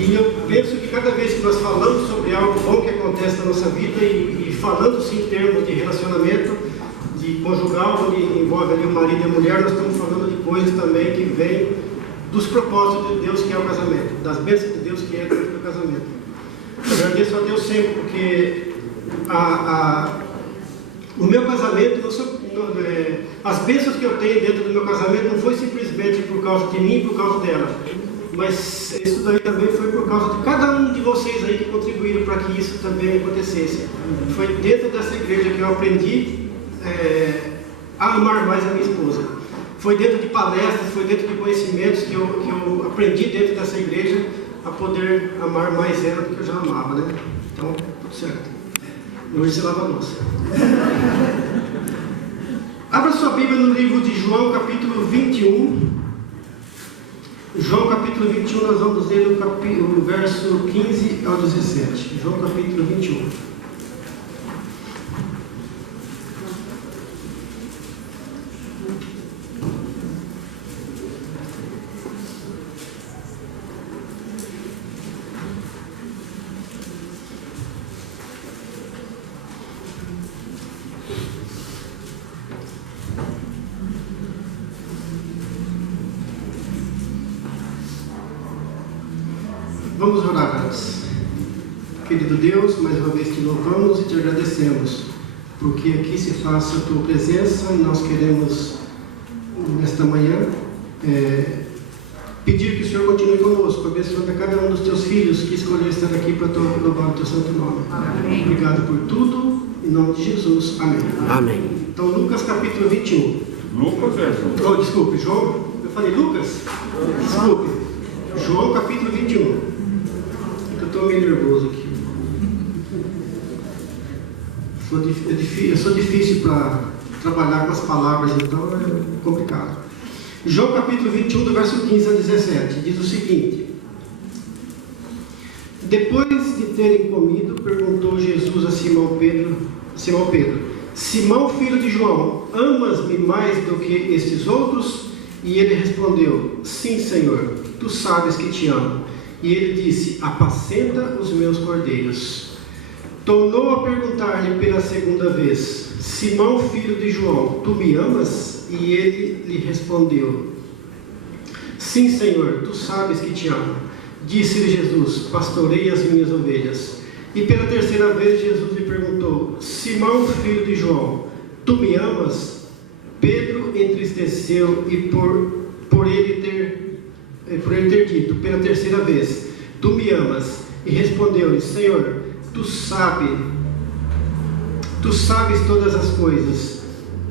E eu penso que cada vez que nós falamos sobre algo bom que acontece na nossa vida, e falando-se em termos de relacionamento, de conjugal, onde envolve ali o marido e a mulher, nós estamos falando de coisas também que vêm dos propósitos de Deus, que é o casamento, das bênçãos de Deus, que é dentro do casamento. Eu agradeço a Deus sempre, porque o meu casamento, as bênçãos que eu tenho dentro do meu casamento não foi simplesmente por causa de mim, por causa dela, mas isso daí também foi por causa de cada um de vocês aí que contribuíram para que isso também acontecesse. Foi dentro dessa igreja que eu aprendi a amar mais a minha esposa. Foi dentro de palestras, foi dentro de conhecimentos que eu aprendi dentro dessa igreja a poder amar mais ela do que eu já amava, né? Então, tudo certo. Hoje você lava a louça. Abra sua Bíblia no livro de João, capítulo 21. João, capítulo 21, nós vamos ler o verso 15 ao 17. João, capítulo 21. Vamos orar antes. Querido Deus, mais uma vez te louvamos e te agradecemos, porque aqui se faça a tua presença, e nós queremos, nesta manhã, pedir que o Senhor continue conosco, abençoando a cada um dos teus filhos que escolheu estar aqui para louvar o teu santo nome. Amém. Obrigado por tudo, em nome de Jesus. Amém. Amém. Então, Lucas capítulo 21. Lucas é João. Oh, desculpe, João. Eu falei Lucas? Desculpe. João capítulo 21. Estou meio nervoso aqui. Eu sou difícil para trabalhar com as palavras, então é complicado. João capítulo 21, do verso 15 a 17, diz o seguinte: Depois de terem comido, perguntou Jesus a Simão Pedro: Simão, filho de João, amas-me mais do que estes outros? E ele respondeu: Sim, Senhor, tu sabes que te amo. E ele disse: Apacenta os meus cordeiros. Tornou a perguntar-lhe pela segunda vez: Simão, filho de João, tu me amas? E ele lhe respondeu: Sim, Senhor, tu sabes que te amo. Disse-lhe Jesus: Pastorei as minhas ovelhas. E pela terceira vez Jesus lhe perguntou: Simão, filho de João, tu me amas? Pedro entristeceu e por ele ter dito pela terceira vez: Tu me amas? E respondeu-lhe: Senhor, tu sabes todas as coisas,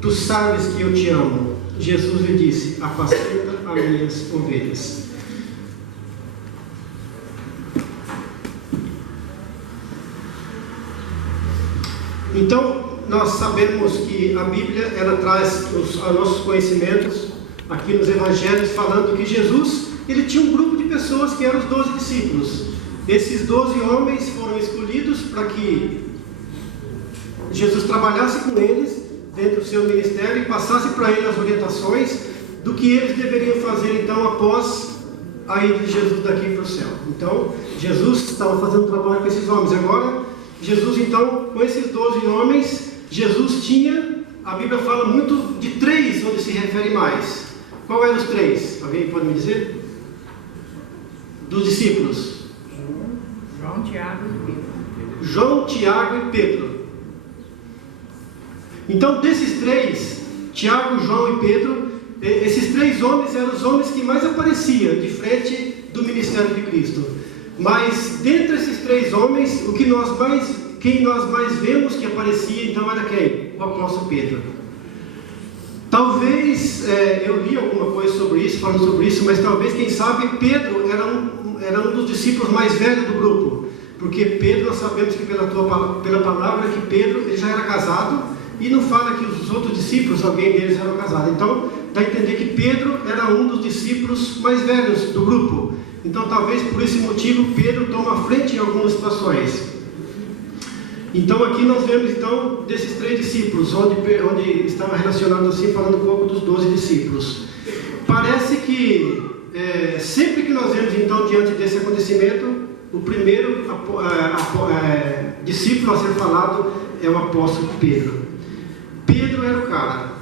tu sabes que eu te amo. Jesus lhe disse: Apacenta as minhas ovelhas. Então, nós sabemos que a Bíblia, ela traz os nossos conhecimentos aqui nos Evangelhos, falando que Jesus, ele tinha um grupo de pessoas que eram os 12 discípulos. Esses 12 homens foram escolhidos para que Jesus trabalhasse com eles dentro do seu ministério e passasse para eles as orientações do que eles deveriam fazer então após a ida de Jesus daqui para o céu. Então, Jesus estava fazendo trabalho com esses homens. Agora, Jesus então, com esses 12 homens, Jesus tinha, a Bíblia fala muito de 3 onde se refere mais. Qual eram os 3? Alguém pode me dizer? Dos discípulos. João, Tiago e Pedro. João, Tiago e Pedro. Então, desses 3, Tiago, João e Pedro, esses 3 homens eram os homens que mais apareciam de frente do ministério de Cristo. Mas, dentre esses 3 homens, quem nós mais vemos que aparecia, então, era quem? O apóstolo Pedro. Talvez, eu li alguma coisa sobre isso, falando sobre isso, mas talvez, quem sabe, Pedro era um dos discípulos mais velhos do grupo. Porque Pedro, nós sabemos que pela palavra, que Pedro ele já era casado, e não fala que os outros discípulos, alguém deles eram casados. Então, dá a entender que Pedro era um dos discípulos mais velhos do grupo. Então, talvez por esse motivo, Pedro toma a frente em algumas situações. Então, aqui nós vemos, então, desses 3 discípulos, onde estava relacionado assim, falando um pouco dos 12 discípulos. Parece que sempre que nós vemos então diante desse acontecimento, o primeiro discípulo a ser falado é o apóstolo Pedro. Pedro era o cara.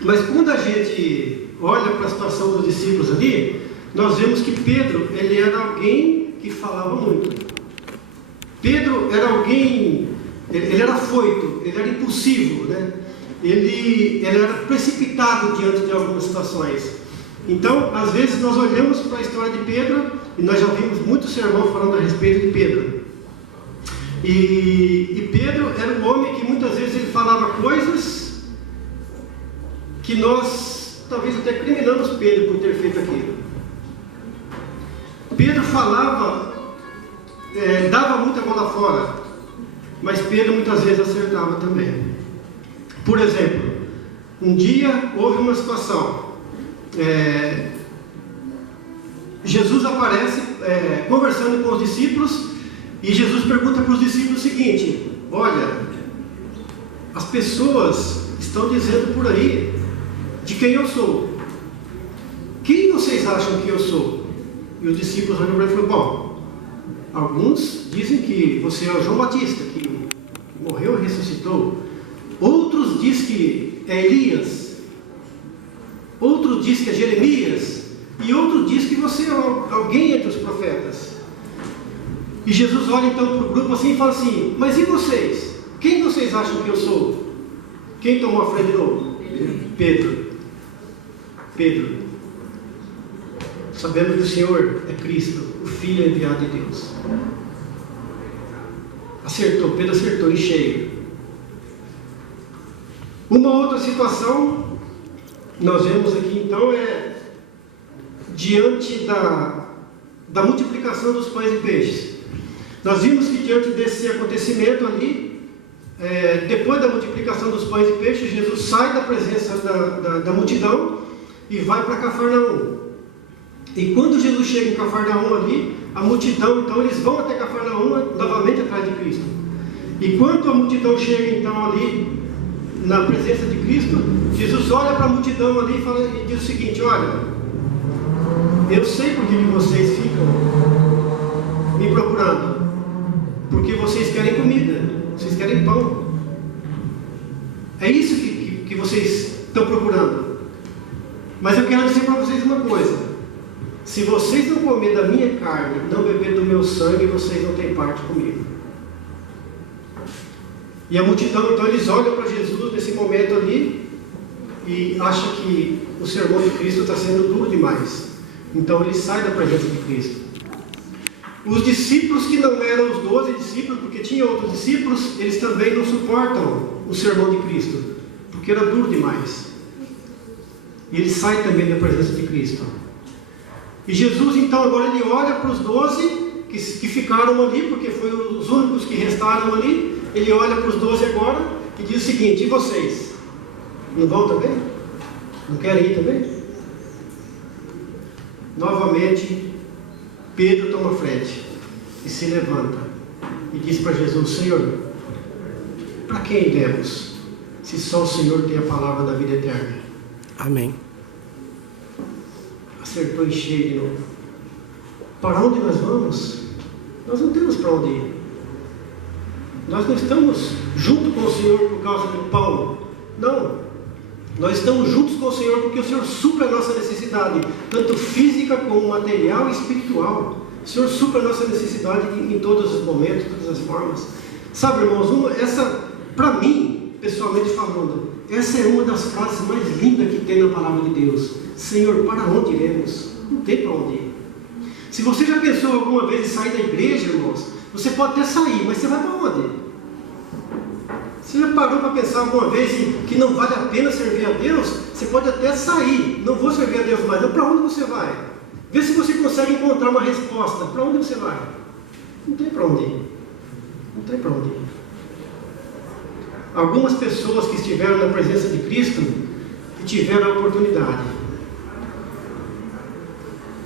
Mas quando a gente olha para a situação dos discípulos ali, nós vemos que Pedro, ele era alguém que falava muito. Pedro era alguém, ele era afoito, ele era impulsivo, né? Ele era precipitado diante de algumas situações. Então, às vezes nós olhamos para a história de Pedro, e nós já vimos muitos sermões falando a respeito de Pedro. E Pedro era um homem que muitas vezes ele falava coisas que nós talvez até criminamos Pedro por ter feito aquilo. Pedro falava, dava muita bola fora, mas Pedro muitas vezes acertava também. Por exemplo, um dia houve uma situação, Jesus aparece conversando com os discípulos, e Jesus pergunta para os discípulos o seguinte: olha, as pessoas estão dizendo por aí de quem eu sou. Quem vocês acham que eu sou? E os discípulos olham para ele e falam: bom, alguns dizem que você é o João Batista, que morreu e ressuscitou. Outros dizem que é Elias. Outros dizem que é Jeremias. E outros dizem que você é alguém entre os profetas. E Jesus olha então para o grupo assim e fala assim: mas e vocês? Quem vocês acham que eu sou? Quem tomou a frente de novo? Pedro. Sabemos que o Senhor é Cristo, o Filho enviado de Deus. Pedro acertou em cheio. Uma outra situação nós vemos aqui então diante da multiplicação dos pães e peixes. Nós vimos que diante desse acontecimento ali, depois da multiplicação dos pães e peixes, Jesus sai da presença da multidão e vai para Cafarnaum. E quando Jesus chega em Cafarnaum ali, a multidão, então eles vão até Cafarnaum novamente atrás de Cristo. E quando a multidão chega então ali na presença de Cristo, Jesus olha para a multidão ali e diz o seguinte: olha, eu sei por que vocês ficam me procurando, porque vocês querem comida, vocês querem pão. É isso que vocês estão procurando. Mas eu quero dizer para vocês uma coisa: se vocês não comerem da minha carne, não beber do meu sangue, vocês não têm parte comigo. E a multidão, então, eles olham para Jesus nesse momento ali e acham que o sermão de Cristo está sendo duro demais. Então ele sai da presença de Cristo. Os discípulos que não eram os 12 discípulos, porque tinha outros discípulos, eles também não suportam o sermão de Cristo, porque era duro demais. E ele sai também da presença de Cristo. E Jesus então agora ele olha para os 12 que ficaram ali, porque foram os únicos que restaram ali. Ele olha para os 12 agora e diz o seguinte: e vocês? Não vão também? Não querem ir também? Novamente, Pedro toma frente e se levanta e diz para Jesus: Senhor, para quem iremos, se só o Senhor tem a palavra da vida eterna? Amém. Acertou em cheio de novo. Para onde nós vamos? Nós não temos para onde ir. Nós não estamos junto com o Senhor por causa do pão. Não. Nós estamos juntos com o Senhor porque o Senhor supre a nossa necessidade, tanto física como material e espiritual. O Senhor supre a nossa necessidade em todos os momentos, todas as formas. Sabe, irmãos, para mim, pessoalmente falando, essa é uma das frases mais lindas que tem na palavra de Deus. Senhor, para onde iremos? Não tem para onde ir. Se você já pensou alguma vez em sair da igreja, irmãos, você pode até sair, mas você vai para onde? Você já parou para pensar alguma vez que não vale a pena servir a Deus? Você pode até sair, não vou servir a Deus mais, não. Para onde você vai? Vê se você consegue encontrar uma resposta. Para onde você vai? Não tem para onde ir. Não tem para onde ir. Algumas pessoas que estiveram na presença de Cristo e tiveram a oportunidade.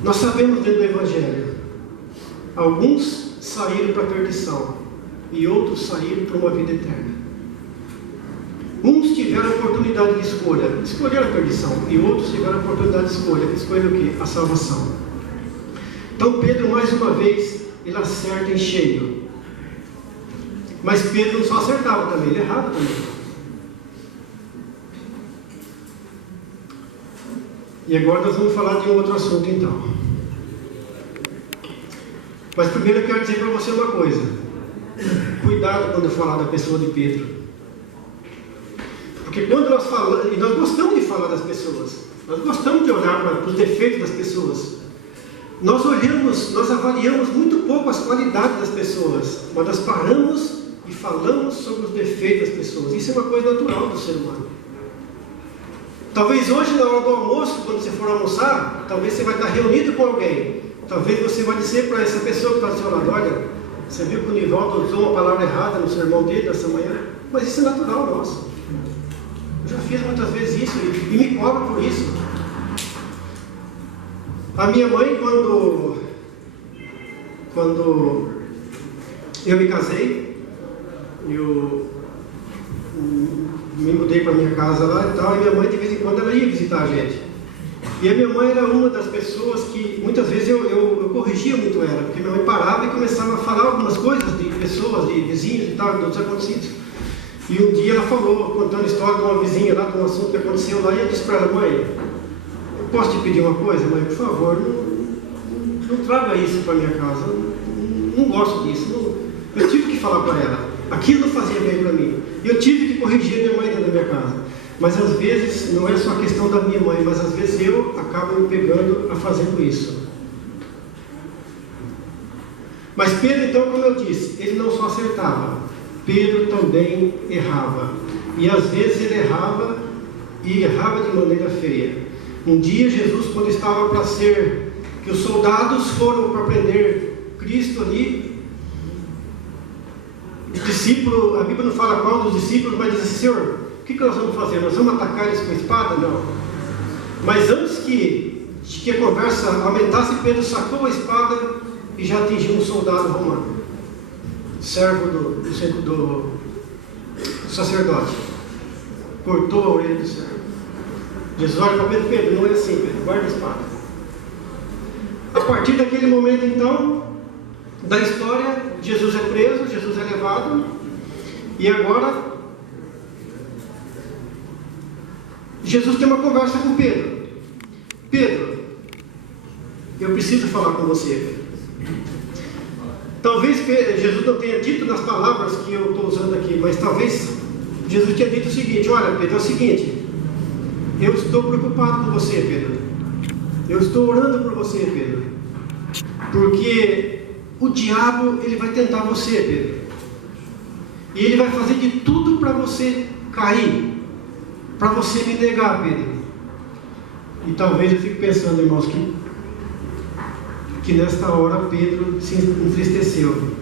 Nós sabemos dentro do Evangelho, alguns saíram para a perdição e outros saíram para uma vida eterna. Uns tiveram tiveram a oportunidade de escolha, escolheram a perdição, e outros tiveram a oportunidade de escolha, escolheram o quê? A salvação. Então Pedro, mais uma vez, ele acerta em cheio. Mas Pedro não só acertava também, ele errava também. E agora nós vamos falar de um outro assunto então. Mas primeiro eu quero dizer para você uma coisa. Cuidado quando eu falar da pessoa de Pedro. Porque quando nós falamos, e nós gostamos de falar das pessoas, nós gostamos de olhar para os defeitos das pessoas. Nós avaliamos muito pouco as qualidades das pessoas, mas nós paramos e falamos sobre os defeitos das pessoas. Isso é uma coisa natural do ser humano. Talvez hoje, na hora do almoço, quando você for almoçar, talvez você vai estar reunido com alguém. Talvez você vai dizer para essa pessoa que está ao seu lado: olha, você viu que o Nivaldo usou uma palavra errada no sermão dele nessa manhã? Mas isso é natural nosso. Eu já fiz muitas vezes isso e me cobro por isso. A minha mãe, quando eu me casei, eu me mudei para minha casa lá e tal, e minha mãe de vez em quando ela ia visitar a gente. E a minha mãe era uma das pessoas que muitas vezes eu corrigia muito ela, porque minha mãe parava e começava a falar algumas coisas de pessoas, de vizinhos e tal, de outros acontecidos. E um dia ela falou, contando a história de uma vizinha lá, de um assunto que aconteceu lá, e eu disse para ela: mãe, eu posso te pedir uma coisa, mãe, por favor, não traga isso para minha casa, não gosto disso. Eu tive que falar para ela, aquilo não fazia bem para mim. Eu tive que corrigir a minha mãe dentro da minha casa. Mas às vezes, não é só a questão da minha mãe, mas às vezes eu acabo me pegando a fazendo isso. Mas Pedro, então, como eu disse, ele não só acertava, Pedro também errava. E às vezes ele errava, e errava de maneira feia. Um dia Jesus, quando estava para ser, que os soldados foram para prender Cristo ali, os discípulos, a Bíblia não fala qual dos discípulos, mas diz assim: Senhor, o que nós vamos fazer? Nós vamos atacar eles com espada? Não. Mas antes que a conversa aumentasse, Pedro sacou a espada e já atingiu um soldado romano, servo do sacerdote. Cortou a orelha do servo. Jesus olha para Pedro: Pedro, não é assim, Pedro, guarda a espada. A partir daquele momento, então, da história, Jesus é preso, Jesus é levado, e agora Jesus tem uma conversa com Pedro. Pedro, eu preciso falar com você. Talvez Jesus não tenha dito nas palavras que eu estou usando aqui, mas talvez Jesus tenha dito o seguinte: olha, Pedro, é o seguinte, eu estou preocupado com você, Pedro. Eu estou orando por você, Pedro. Porque o diabo, ele vai tentar você, Pedro. E ele vai fazer de tudo para você cair, para você me negar, Pedro. E talvez eu fique pensando, irmãos, que nesta hora Pedro se entristeceu.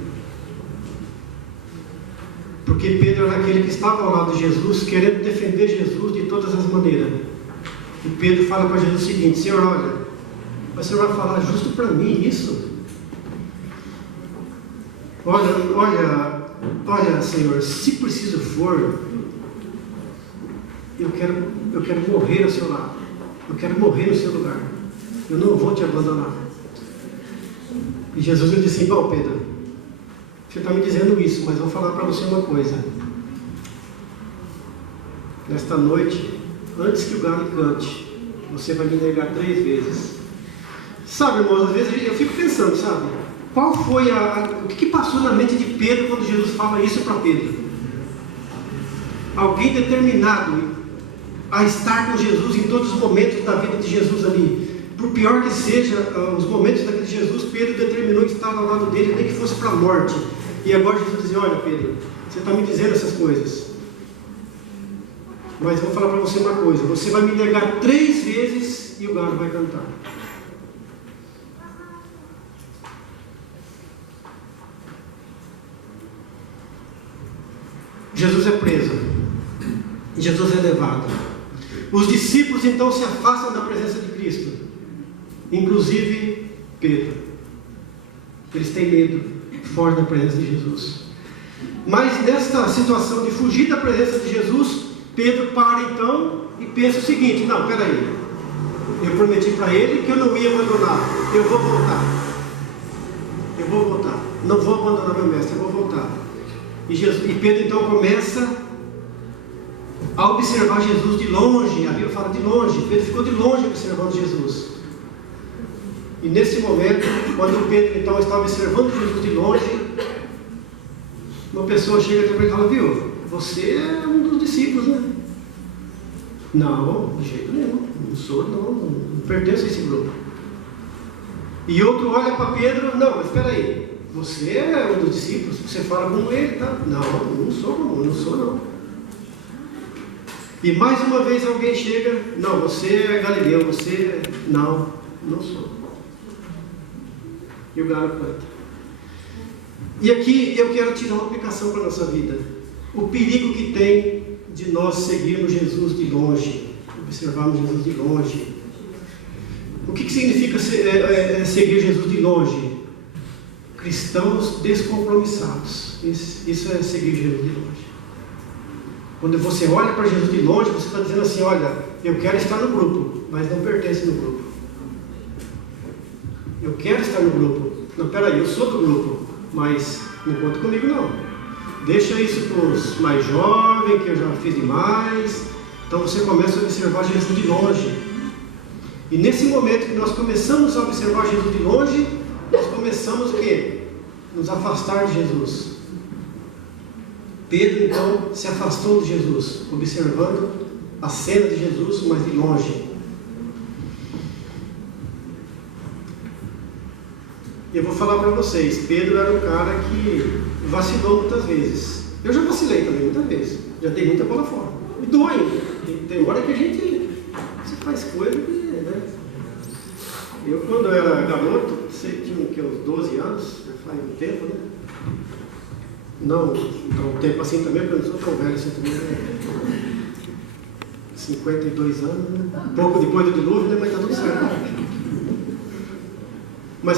Porque Pedro era aquele que estava ao lado de Jesus, querendo defender Jesus de todas as maneiras. E Pedro fala para Jesus o seguinte: Senhor, olha, mas o Senhor vai falar justo para mim isso? Olha, Senhor, se preciso for, eu quero morrer ao seu lado. Eu quero morrer no seu lugar. Eu não vou te abandonar. E Jesus disse assim: bom, Pedro, você está me dizendo isso, mas vou falar para você uma coisa. Nesta noite, antes que o galo cante, você vai me negar 3 vezes. Sabe, irmãos, às vezes eu fico pensando, sabe? Qual foi o que passou na mente de Pedro quando Jesus fala isso para Pedro? Alguém determinado a estar com Jesus em todos os momentos da vida de Jesus ali. Por pior que seja os momentos da vida de Jesus, Pedro determinou estar ao lado dele, nem que fosse para a morte. E agora Jesus diz: olha, Pedro, você está me dizendo essas coisas, mas eu vou falar para você uma coisa: você vai me negar 3 vezes e o galo vai cantar. Jesus é preso, Jesus é levado. Os discípulos então se afastam da presença de Cristo, inclusive Pedro. Eles têm medo, fora da presença de Jesus. Mas nesta situação de fugir da presença de Jesus, Pedro para então e pensa o seguinte: não, peraí, eu prometi para ele que eu não ia abandonar, eu vou voltar, não vou abandonar meu mestre, eu vou voltar. E Pedro então começa a observar Jesus de longe. A Bíblia fala de longe. Pedro ficou de longe observando Jesus. E nesse momento, quando Pedro então está observando Jesus de longe, uma pessoa chega até para ele e fala: viu, você é um dos discípulos, né? Não, de jeito nenhum, não sou, não pertenço a esse grupo. E outro olha para Pedro: não, mas espera aí, você é um dos discípulos, você fala como ele, tá? Não, não sou não. E mais uma vez alguém chega: não, você é galileu, você... Não sou. E o galo canta. E aqui eu quero tirar uma aplicação para a nossa vida. O perigo que tem de nós seguirmos Jesus de longe, observarmos Jesus de longe. O que significa seguir Jesus de longe? Cristãos descompromissados. Isso é seguir Jesus de longe. Quando você olha para Jesus de longe, você está dizendo assim: olha, eu quero estar no grupo, mas não pertence no grupo. Eu quero estar no grupo. Não, peraí, eu sou do grupo, mas não conta comigo não. Deixa isso para os mais jovens, que eu já fiz demais. Então você começa a observar Jesus de longe. E nesse momento que nós começamos a observar Jesus de longe, nós começamos o quê? Nos afastar de Jesus. Pedro então se afastou de Jesus, observando a cena de Jesus, mas de longe. Eu vou falar para vocês: Pedro era um cara que vacilou muitas vezes. Eu já vacilei também muitas vezes, já dei muita bola fora. E dói. Tem hora que a gente faz coisa que, né? Eu, quando eu era garoto, tinha uns 12 anos, já faz um tempo, né? Não um tempo assim também, porque eu não sou tão velho assim também, né? 52 anos, né? Um pouco depois do dilúvio, né?